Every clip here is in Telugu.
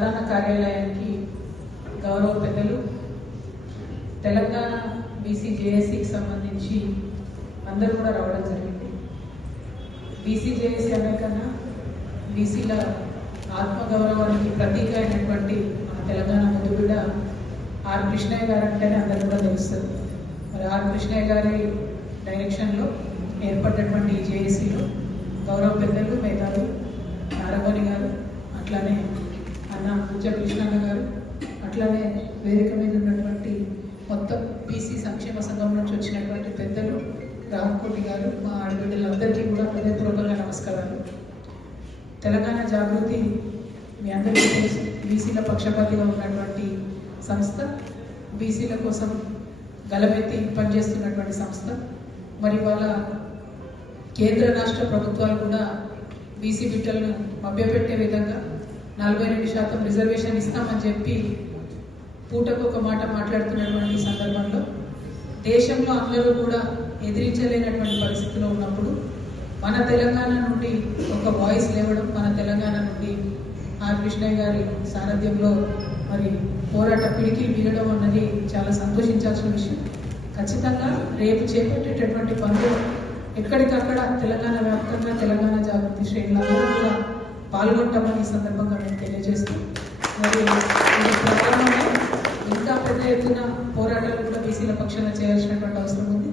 ప్రధాన కార్యాలయానికి గౌరవ పెద్దలు తెలంగాణ బీసీ జేఏసీకి సంబంధించి అందరూ కూడా రావడం జరిగింది. బీసీ జేఏసీ అనే కన్నా బీసీల ఆత్మగౌరవానికి ప్రతీక అయినటువంటి మన తెలంగాణ ముద్దుబిడ్డ ఆర్ కృష్ణయ్య గారు అంటేనే అందరూ కూడా తెలుస్తుంది. మరి ఆర్ కృష్ణయ్య గారి డైరెక్షన్లో ఏర్పడినటువంటి ఈ జేఏసీలో గౌరవ పెద్దలు మేధావి నారగోని గారు, అట్లానే అన్న పూజ కృష్ణన్న గారు, అట్లానే వేదిక మీద ఉన్నటువంటి మొత్తం బీసీ సంక్షేమ సంఘం నుంచి వచ్చినటువంటి పెద్దలు రామకోటి గారు, మా ఆడబిడ్డలందరికీ కూడా హృదయపూర్వకంగా నమస్కారాలు. తెలంగాణ జాగృతి మీ అందరికీ తెలుసు, బీసీల పక్షపాతిగా ఉన్నటువంటి సంస్థ, బీసీల కోసం గలమెత్తి పనిచేస్తున్నటువంటి సంస్థ. మరి వాళ్ళ కేంద్ర రాష్ట్ర ప్రభుత్వాలు కూడా బీసీ బిడ్డలను మభ్యపెట్టే విధంగా 42% రిజర్వేషన్ ఇస్తామని చెప్పి పూటకు ఒక మాట మాట్లాడుతున్నటువంటి ఈ సందర్భంలో దేశంలో అందరూ కూడా ఎదిరించలేనటువంటి పరిస్థితిలో ఉన్నప్పుడు మన తెలంగాణ నుండి ఒక వాయిస్ లేవడం, మన తెలంగాణ నుండి ఆర్ కృష్ణయ్య గారి సారథ్యంలో మరి పోరాట పిడికి వీగడం అన్నది చాలా సంతోషించాల్సిన విషయం. ఖచ్చితంగా రేపు చేపట్టేటటువంటి పనులు ఎక్కడికక్కడ తెలంగాణ వ్యాప్తంగా తెలంగాణ జాగృతి శ్రేణులందరూ కూడా పాల్గొంటామని ఈ సందర్భంగా మేము తెలియజేస్తూ, మరి ప్రధానంగా ఇంకా పెద్ద ఎత్తున పోరాటాలు కూడా బీసీల పక్షాన చేయాల్సినటువంటి అవసరం ఉంది.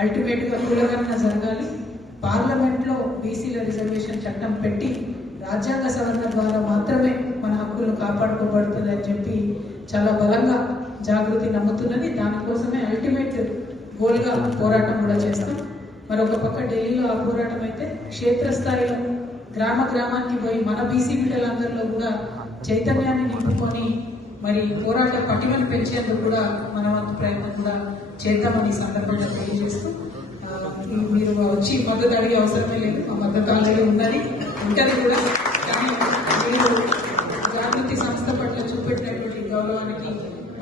అల్టిమేట్గా కులగణన జరగాలి. పార్లమెంట్లో బీసీల రిజర్వేషన్ చట్టం పెట్టి రాజ్యాంగ సవరణ ద్వారా మాత్రమే మన హక్కులు కాపాడుకోబడుతుంది అని చెప్పి చాలా బలంగా జాగృతి నమ్ముతున్నది. దానికోసమే అల్టిమేట్ గోల్గా పోరాటం కూడా చేస్తాం. మరొక పక్క ఢిల్లీలో ఆ పోరాటం అయితే క్షేత్రస్థాయిలో గ్రామ గ్రామానికి పోయి మన బీసీ బిడ్డలందరిలో కూడా చైతన్యాన్ని నింపుకొని మరి పోరాట పటిమను పెంచేందుకు కూడా మన వంతు ప్రయత్నం కూడా చేద్దామని సందర్భంగా తెలియజేస్తూ, మీరు వచ్చి మద్దతు అడిగే అవసరమే లేదు, మా మద్దతు ఆల్రెడీ ఉన్నది, ఉంటుంది కూడా. కానీ మీరు జాగృతి సంస్థ పట్ల చూపెట్టినటువంటి గౌరవానికి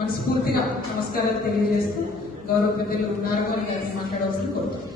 మనస్ఫూర్తిగా నమస్కారాలు తెలియజేస్తూ గౌరవ పెద్దలు నారగోని గారిని మాట్లాడవలసింది కోరుతున్నాను.